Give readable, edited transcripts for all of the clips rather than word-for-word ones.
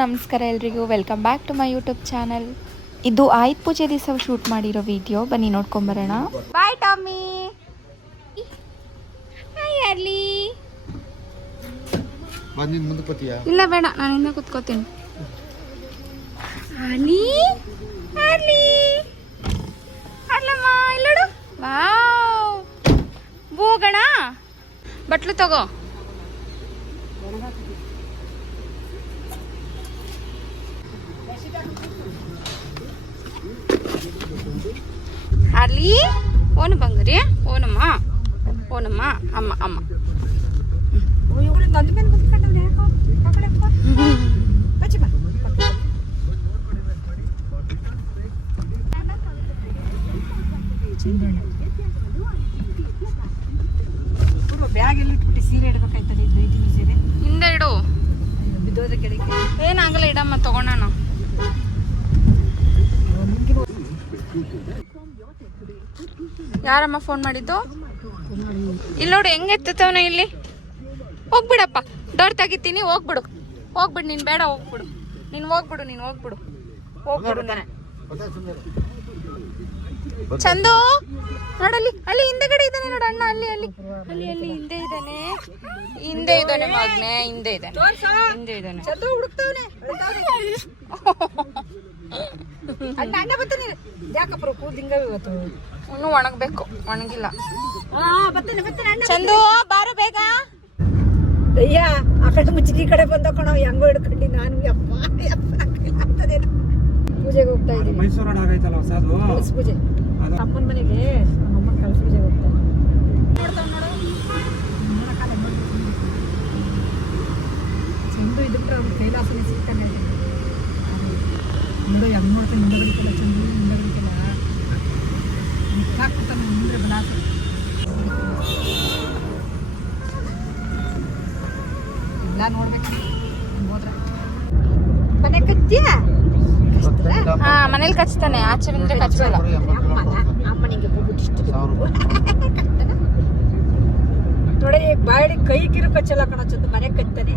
ನಮಸ್ಕಾರ ಎಲ್ರಿಗೂ, welcome back to my YouTube channel. ಇದು ಆಯುಧ ಪೂಜೆ ದಿವಸ ಶೂಟ್ ಮಾಡಿರೋ ವಿಡಿಯೋ, ಬನ್ನಿ ನೋಡ್ಕೊಂಬರೋಣ. Bye Tommy. ಹಾಯ್ ಅರ್ಲಿ. ಇಲ್ಲ ಬೇಡ, ನಾನು ಹಿಂದೆ ಕುತ್ಕೋತೀನಿ. ಅರ್ಲಿ ಅರ್ಲಿ ಅರ್ಲಮ್ಮ ಇಲ್ಲೋಡು. ವಾವ್, ಹೋಗೋಣ. ಬಟ್ಲು ತಗೋ. ಅರ್ಲಿ ಓನು ಬಂಗಾರಿ, ಓನಮ್ಮ ಓನಮ್ಮ, ಅಮ್ಮ ಅಮ್ಮ. ಬ್ಯಾಗ್ ಎಲ್ಲಿ ಇಟ್ಬಿಟ್ಟು ಸೀರೆ ಇಡ್ಬೇಕಾಯ್ತದೆ. ಇದು ಸೀರೆ ಹಿಂದೆ ಇಡು, ಬಿದ್ದೋದ್ರೆ ಕೆಳಗೆ ಏನಾಗಲ್ಲ, ಇಡಮ್ಮ ತಗೋಣ. ಯಾರಮ್ಮ ಫೋನ್ ಮಾಡಿದ್ದು? ಇಲ್ಲಿ ನೋಡಿ ಹೆಂಗ್ ಎತ್ತವನ. ಇಲ್ಲಿ ಹೋಗ್ಬಿಡಪ್ಪ, ಡೋರ್ ತೆಗಿತೀನಿ. ಹೋಗ್ಬಿಡು ಹೋಗ್ಬಿಡು, ನೀನ್ ಬೇಡ, ಹೋಗ್ಬಿಡು ನೀನ್, ಹೋಗ್ಬಿಡು ನೀನ್, ಹೋಗ್ಬಿಡು ಹೋಗ್ಬಿಡು. ಚಂದು ನೋಡಲ್ಲಿ, ಅಲ್ಲಿ ಹಿಂದೆಗಡೆ ಇದ್ದಾನೆ ನೋಡ ಅಣ್ಣ. ಅಲ್ಲಿ ಅಲ್ಲಿ ಅಲ್ಲಿ ಅಲ್ಲಿ ಹಿಂದೆ ಇದ್ದಾನೆ, ಹಿಂದೆ ಇದ್ದಾನೆ ಮಗ್ನೆ, ಹಿಂದೆ ಇದ್ದಾನೆ, ಹಿಂದೆ ಇದ್ದಾನೆ. ಇನ್ನು ಒಣಗ್ಬೇಕು, ಒಣಗಿಲ್ಲ. ಚಂದು ಬಾರು ಬೇಗ. ಅಯ್ಯ, ಆ ಕಡೆ ಮುಚ್ಚಿಗೆ ಈ ಕಡೆ ಬಂದೋಣ. ಹೆಂಗೋ ಹಿಡ್ಕೊಂಡು ನಾನು ಯಪ್ಪ ಆಗ್ತದೇನು. ಪೂಜೆಗೆ ಹೋಗ್ತಾ ಇದ್ದೀನಿ. ಮೈಸೂರು ರೋಡ್ ಆಗೈತಲ್ಲ ಹೊಸದು ಕಲಸ ಪೂಜೆ. ಅಮ್ಮನ ಮನೆಗೆ ನಮ್ಮಮ್ಮನ ಕಲಸ ಪೂಜೆಗೆ ಹೋಗ್ತಾ ಇದ್ದೀನಿ. ಚಂದು ಇದ್ಬಿಟ್ರೆ ಅವ್ರು ಕೈಲಾಸನೇ ಸಿಗ್ತಾನೆ. ನೋಡು ಹೆಂಗ್ ನೋಡ್ತಾನೆ, ಹಿಂದಗಡಿಕೆಲ್ಲ ಚಂದು, ಹಿಂದಗಡಿಕೆಲ್ಲ ಹಾಕ್ಬಿಡ್ತಾನೆ ಮುಂದ್ರೆ ಬಲಾಸ. ಎಲ್ಲ ನೋಡ್ಬೇಕು ಹೋದ್ರೆ. ಮನೆ ಕಚ್ಚಿಯ ಹಾ, ಮನೇಲಿ ಕಚ್ತಾನೆ, ಆಚೆ ಬಂದ್ರೆ ಕಚ್ಚಲ್ಲ. ಅಮ್ಮನಿಗೆ ಹೋಗ್ಬಿಟ್ಟು ಇಷ್ಟು ನೋಡಿ, ಬಾಡಿ ಕೈ ಕಿರು ಕಚ್ಚಲ್ಲ ಕಣ ಚಂದು, ಮನೆ ಕಚ್ತಾನೆ.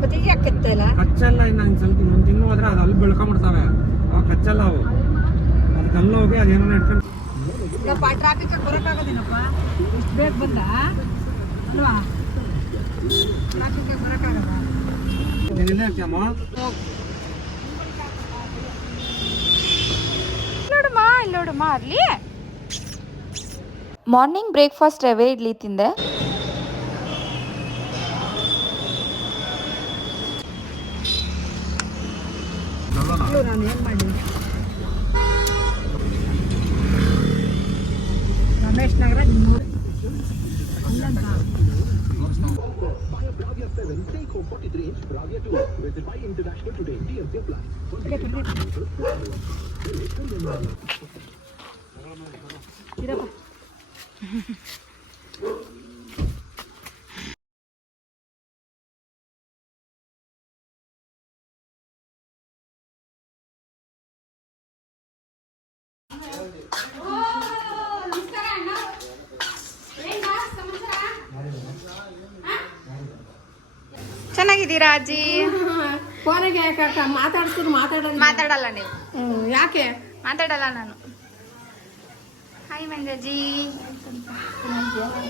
ಮತ್ತೆ ಈಗ ಯಾಕೆ ಕಚ್ತಾ ಇಲ್ಲ? ಕಚ್ಚಲ್ಲ. ಇನ್ನು ಸ್ವಲ್ಪ ಇನ್ನೊಂದು ತಿಂಗಳು ಹೋದ್ರೆ ಅದು ಅಲ್ಲಿ ಬೆಳ್ಕೊಂಡ್ಬಿಡ್ತಾವೆ, ಅವಾಗ ಕಚ್ಚಲ್ಲ ಅವು. ಅದಕ್ಕೆ ಅಲ್ಲಿ ಹೋಗಿ ಅದೇನೋ ಇಟ್ಕೊಂಡು ಇಲ್ಲಪ್ಪ, ಟ್ರಾಫಿಕ್ ಬರೋಕ್ಕಾಗೋದೇನಪ್ಪ, ಇಷ್ಟು ಬೇಗ ಬಂದ ಅಲ್ವಾ? ಟ್ರಾಫಿಕ್ ಬರೋಕ್ಕಾಗಲ್ಲ. ನೋಡಮ್ಮ, ಇಲ್ಲಿ ನೋಡಮ್ಮ. ಅಲ್ಲಿ ಮಾರ್ನಿಂಗ್ ಬ್ರೇಕ್ಫಾಸ್ಟ್ ರವೆ ಇಡ್ಲಿ ತಿಂದೆ. ನಾನು ಏನು ಮಾಡಿ ರಮೇಶ್ ನಗರ ಚೆನ್ನಾಗಿದ್ದೀರಾ ಅಜ್ಜಿ? ಫೋನಿಗೆ ಮಾತಾಡ್ಸಿದ್ರು ಮಾತಾಡಲ್ಲ ನೀವು? ಯಾಕೆ ಮಾತಾಡಲ್ಲ ನಾನು. ಹಾಯ್ ಮಂಜಾಜಿ,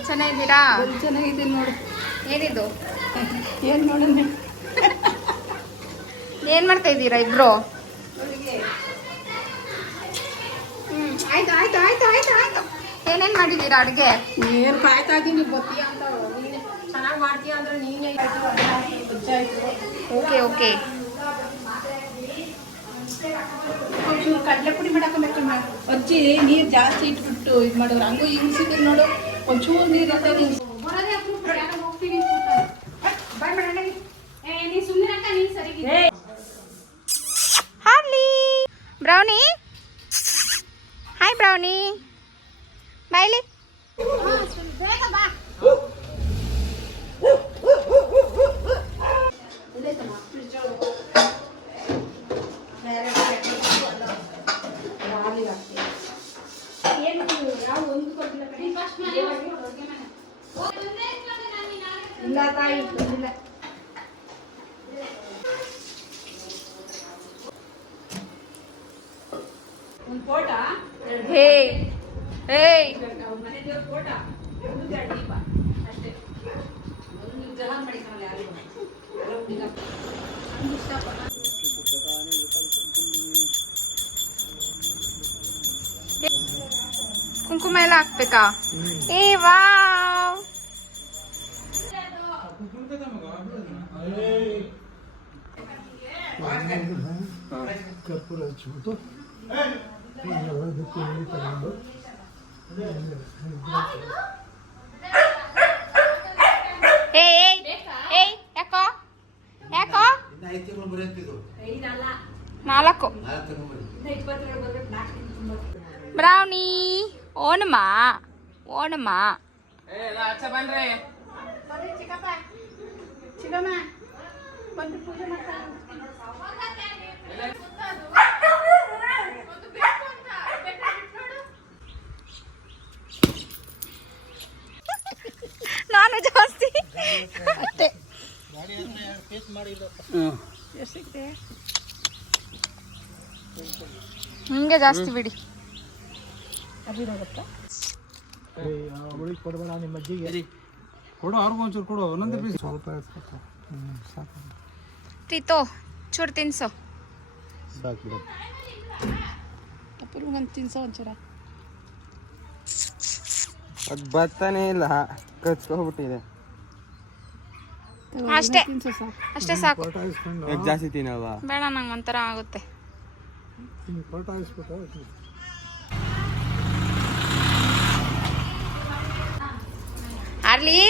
ಚೆನ್ನಾಗಿದ್ದೀರಾ? ಚೆನ್ನಾಗಿದ್ದೀನಿ ನೋಡು. ಏನಿದು? ಏನು ನೋಡೋಣ, ಏನ್ ಮಾಡ್ತಾ ಇದ್ದೀರಾ ಇಬ್ರು? ಆಯ್ತು ಆಯ್ತು ಆಯ್ತು ಆಯ್ತು ಆಯ್ತು. ಏನೇನ್ ಮಾಡಿದ್ದೀರಾ ಅಡುಗೆ? ಏನು ಕಾಯ್ತಾ ಇದ್ದೀನಿ, ಬರ್ತೀಯ ಅಂತ. ನೀನು ಚೆನ್ನಾಗಿ ಮಾಡ್ತೀಯ ಅಂದ್ರೆ ನೀನೇ. Okay okay. ಒಂಚೂರು ಕಡಲೆ ಪುಡಿ ಮಾಡಾಕಬೇಕಮ್ಮ ಅಜ್ಜಿ. ನೀರು ಜಾಸ್ತಿ ಇಟ್ಬಿಟ್ಟು ಇದು ಮಾಡಿದ್ರು ಹಂಗೂ ಹಿಂಗ್ಸಿದ್ರು ನೋಡು. ಒಂಚೂರು ನೀರು ಇರ್ತದೆ. ಹಾರ್ಲಿ ಬ್ರೌನಿ. ಹಾಯ್ ಬ್ರೌನಿ, ಬಾಯ್ಲಿ. ಇಲ್ಲ ತಾಯಿ ಇಲ್ಲ. ಹೇ ಹೇಯ್ ಕುಂಕುಮ ಎಲ್ಲ ಹಾಕ್ಬೇಕಾ? ಏ ವಾವ್, ಕರ್ಪೂರ ಹಚ್ಬಿಟ್ಟು ಅದಕ್ಕೆ ಎಣ್ಣೆ ತಗೊಂಡು ಏಯ್ ಯಾಕೋ ಯಾಕೋ 4 ಬ್ರೌನಿ ಓಣಮ್ಮ ಓಣಮ್ಮ. ನಾನು ಜಾಸ್ತಿ ಅಷ್ಟೇ. ಹಿಂಗೆ ಜಾಸ್ತಿ ಬಿಡಿ. ಅವಳಿಗೆ ಕೊಡಬೇಡ, ನಿಮ್ಮ ಅಜ್ಜಿಗೆ ಕೊಡು, ಅವ್ರಿಗೂ ಒಂಚೂರು ಕೊಡು. ಒಂದೊಂದು ಪೀಸ್ ಸ್ವಲ್ಪ ಎಸ್ಕೊತ. ಸಾಕು ತೀತೋ ಚೂರು ತಿನ್ಸೋ. ಸಾಕು ಬಿಡು. ಅಪ್ಪನಿಗೊಂದು ತಿನ್ಸೋ ಒಂಚೂರ. ಅದು ಬರ್ತಾನೆ ಇಲ್ಲ, ಕಚ್ಕೊಬಿಟ್ಟಿದೆ. ಅಷ್ಟೇ ಅಷ್ಟೇ ಸಾಕು. ಫೋಟೋ ಇಸ್ಕೊಂಡು ಯಾಕೆ ಜಾಸ್ತಿ ತಿನ್ನಲ್ವಾ? ಬೇಡ, ನಂಗೆ ಒಂಥರ ಆಗುತ್ತೆ. ಹಿಂಗೆ ಫೋಟೋ ಇಸ್ಬಿಟ್ಟು ಅರ್ಲಿ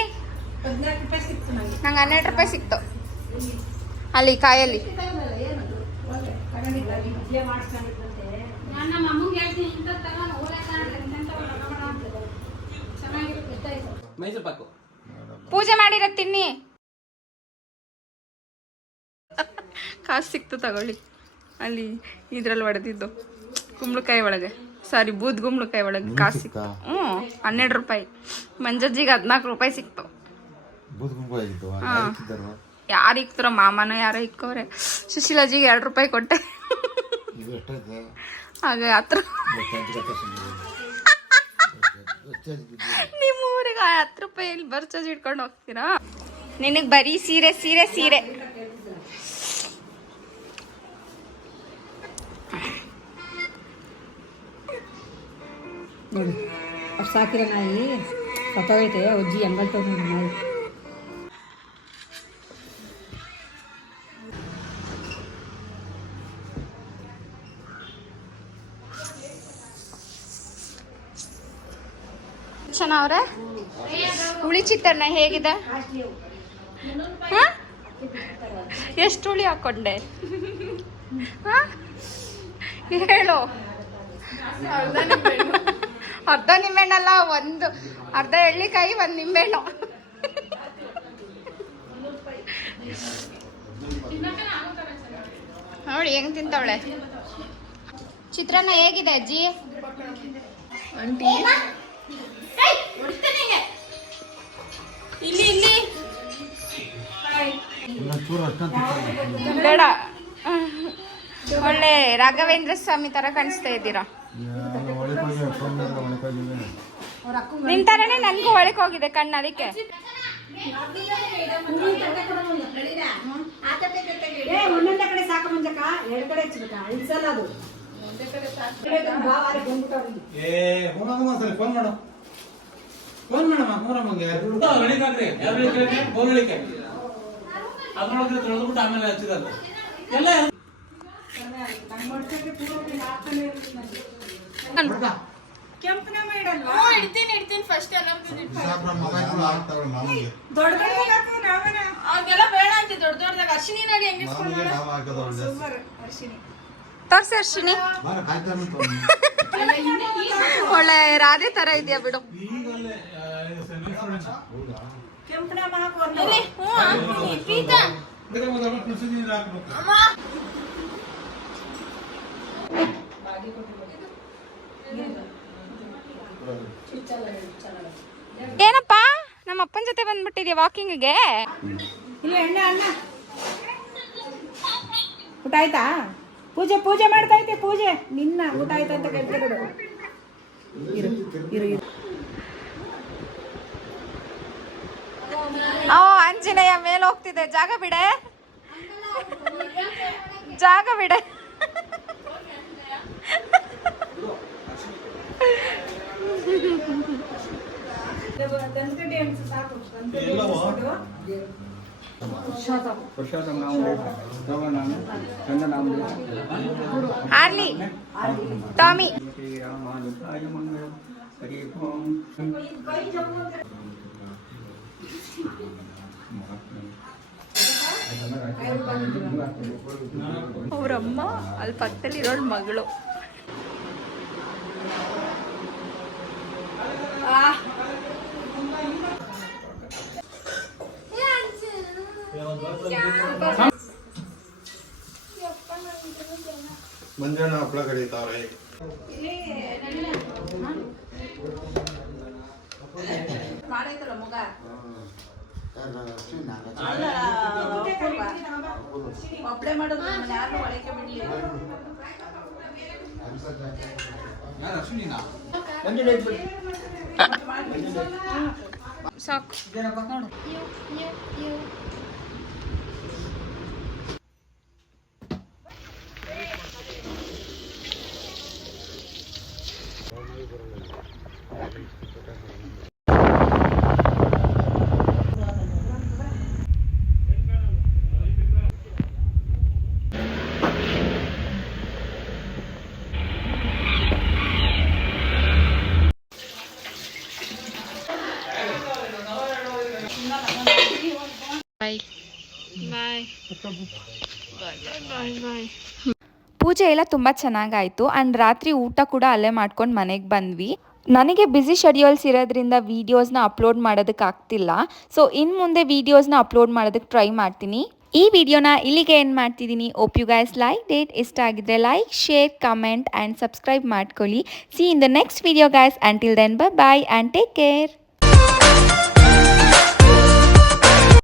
ನಂಗೆ 12 ರೂಪಾಯಿ ಸಿಕ್ತು ಅಲ್ಲಿ ಕಾಯಲ್ಲಿ. ಮೈಸೂರು ಪಾಕು ಪೂಜೆ ಮಾಡಿರ ತಿನ್ನಿ. ಕಾಸು ಸಿಕ್ತು ತಗೊಳ್ಳಿ. ಅಲ್ಲಿ ಇದ್ರಲ್ಲಿ ಹೊಡೆದಿದ್ದು ಕುಂಬಳಕಾಯಿ ಒಳಗೆ, ಸಾರಿ ಬೂದ್ ಕುಂಬಳಕಾಯಿ ಒಳಗೆ ಕಾಸು ಸಿಕ್ತು. 12 ರೂಪಾಯಿ. ಮಂಜಜ್ಜಿಗೆ 14 ರೂಪಾಯಿ ಸಿಕ್ತು. ಯಾರು ಇಕ್ತಾರೋ, ಮಾಮನ ಯಾರೋ ಇಕ್ಕವ್ರೆ. ಸುಶೀಲಾಜಿಗೆ 2 ರೂಪಾಯಿ ಕೊಟ್ಟೆ. ಹಾಗೆ 10 ನಿಮ್ಮ ಊರಿಗೆ 10 ರೂಪಾಯಿ ಇಲ್ಲಿ ಬರ್ಚಾಜ್ ಇಟ್ಕೊಂಡು ಹೋಗ್ತೀರಾ? ನಿನಗೆ ಬರೀ ಸೀರೆ ಸೀರೆ ಸೀರೆ. ನೋಡಿ ಅಷ್ಟು ಸಾಕಿರೋ ನಾಯಿ ಸತ್ತೋಗೈತೆ. ಅಜ್ಜಿ ಹೆಂಗಲ್ತವ್ ನೋಡಿ ನಾಯಿ. ಚೆನ್ನಾವ್ರೆ. ಹುಳಿ ಚಿತ್ರಾನ್ನ ಹೇಗಿದೆ? ಹ? ಎಷ್ಟು ಹುಳಿ ಹಾಕೊಂಡೆ? ಹ? ಹೇಳು. ಅರ್ಧ ನಿಂಬೆಣ್ಣಲ್ಲ, ಅರ್ಧ ಎಳ್ಳಿಕಾಯಿ, 1 ನಿಂಬೆಣ್ಣು. ನೋಡಿ ಹೆಂಗ್ ತಿಂತವಳೆ. ಚಿತ್ರಾನ್ನ ಹೇಗಿದೆ ಅಜ್ಜಿ? ಆಂಟಿ ಇಲ್ಲಿ ಇಲ್ಲಿ ಬೇಡ, ಒಳ್ಳೆ ರಾಘವೇಂದ್ರ ಸ್ವಾಮಿ ತರ ಕಾಣಿಸ್ತಾ ಇದ್ದೀರಾ. ನಿನ್ ತರನೇ ನನ್ಗೂ ಒಳಕ್ ಹೋಗಿದೆ ಕಣ್ಣು, ಅದಕ್ಕೆ. ಒಂದೊಂದೇ ಕಡೆ ಸಾಕು ಮಂಜಕ್ಕ, 2 ಕಡೆ ಹಚ್ಬೇಕಾ? ಇನ್ಸಲ್ಲ ಅದು. ಫೋನ್ ಮಾಡು, ಫೋನ್ ಮಾಡಮ್ಮ ಮೂರಮ್ಮಗೆ. ಅದ್ರೊಳಗೆ ತೊಳೆದ್ಬಿಟ್ಟು ಆಮೇಲೆ ಹಚ್ಚಿದಲ್ಲ ಎಲ್ಲ. ಇಡ್ತೀನಿ ಫಸ್ಟ್ ಅವ್ರಿಗೆಲ್ಲ ಬೇಡ ಅಂತ ದೊಡ್ಡದಾಗ ಅರ್ಶಿನಿ ನೋಡಿ ಹೆಂಗ್ ತೋರ್ಸಿ ಅರ್ಶಿನಿ. ಒಳ್ಳೆ ರಾಧೆ ತರ ಇದೆಯಾ ಬಿಡು. ಏನಪ್ಪಾ ನಮ್ಮ ಅಪ್ಪನ ಜೊತೆ ಬಂದ ಬಂದ್ಬಿಟ್ಟಿದ್ಯಾ ವಾಕಿಂಗ್ಗೆ? ಇಲ್ಲಿ ಅಣ್ಣ ಊಟ ಆಯ್ತಾ? ಪೂಜೆ ಮಾಡ್ತೈತೆ ಪೂಜೆ. ನಿನ್ನ ಊಟ ಆಯ್ತಾ ಅಂತ ಕೇಳ್ತಾರೆ ಬಿಡು. ಇರು ಆಂಜನೇಯ ಮೇಲೆ ಹೋಗ್ತಿದೆ. ಜಾಗ ಬಿಡೆ. ಆರ್ಲಿ ಟಾಮಿ ಅವ್ರಮ್ಮ ಅಲ್ಲಿ ಪಕ್ಕದಲ್ಲಿರೋಳ್ ಮಗಳು. ಮಂಜಣ್ಣ ಹಪ್ಪಳ ಕರೀತಾವ್ರೆ. ಮಾಡೈತಲ್ಲ ಮಗ ಒಬ್ಳೆ ಮಾಡೋದು ಯಾರು ಒಳಕ್ಕೆ ಬಿಡ್ಲಿ. ಸಾಕು ನೋಡು. ಪೂಜೆ ಎಲ್ಲ ತುಂಬ ಚೆನ್ನಾಗಾಯಿತು. ಆ್ಯಂಡ್ ರಾತ್ರಿ ಊಟ ಕೂಡ ಅಲ್ಲೇ ಮಾಡ್ಕೊಂಡು ಮನೆಗೆ ಬಂದ್ವಿ. ನನಗೆ ಬ್ಯುಸಿ ಶೆಡ್ಯೂಲ್ಸ್ ಇರೋದ್ರಿಂದ ವೀಡಿಯೋಸ್ನ ಅಪ್ಲೋಡ್ ಮಾಡೋದಕ್ಕೆ ಆಗ್ತಿಲ್ಲ. ಸೊ ಇನ್ನು ಮುಂದೆ ವೀಡಿಯೋಸ್ನ ಅಪ್ಲೋಡ್ ಮಾಡೋದಕ್ಕೆ ಟ್ರೈ ಮಾಡ್ತೀನಿ. ಈ ವಿಡಿಯೋನ ಇಲ್ಲಿಗೆ ಎಂಡ್ ಮಾಡ್ತಿದ್ದೀನಿ. Hope you guys like it. ಇಷ್ಟ ಆಗಿದ್ರೆ like, share, comment and subscribe ಮಾಡ್ಕೊಳ್ಳಿ. See in the next video guys. Until then bye and take care.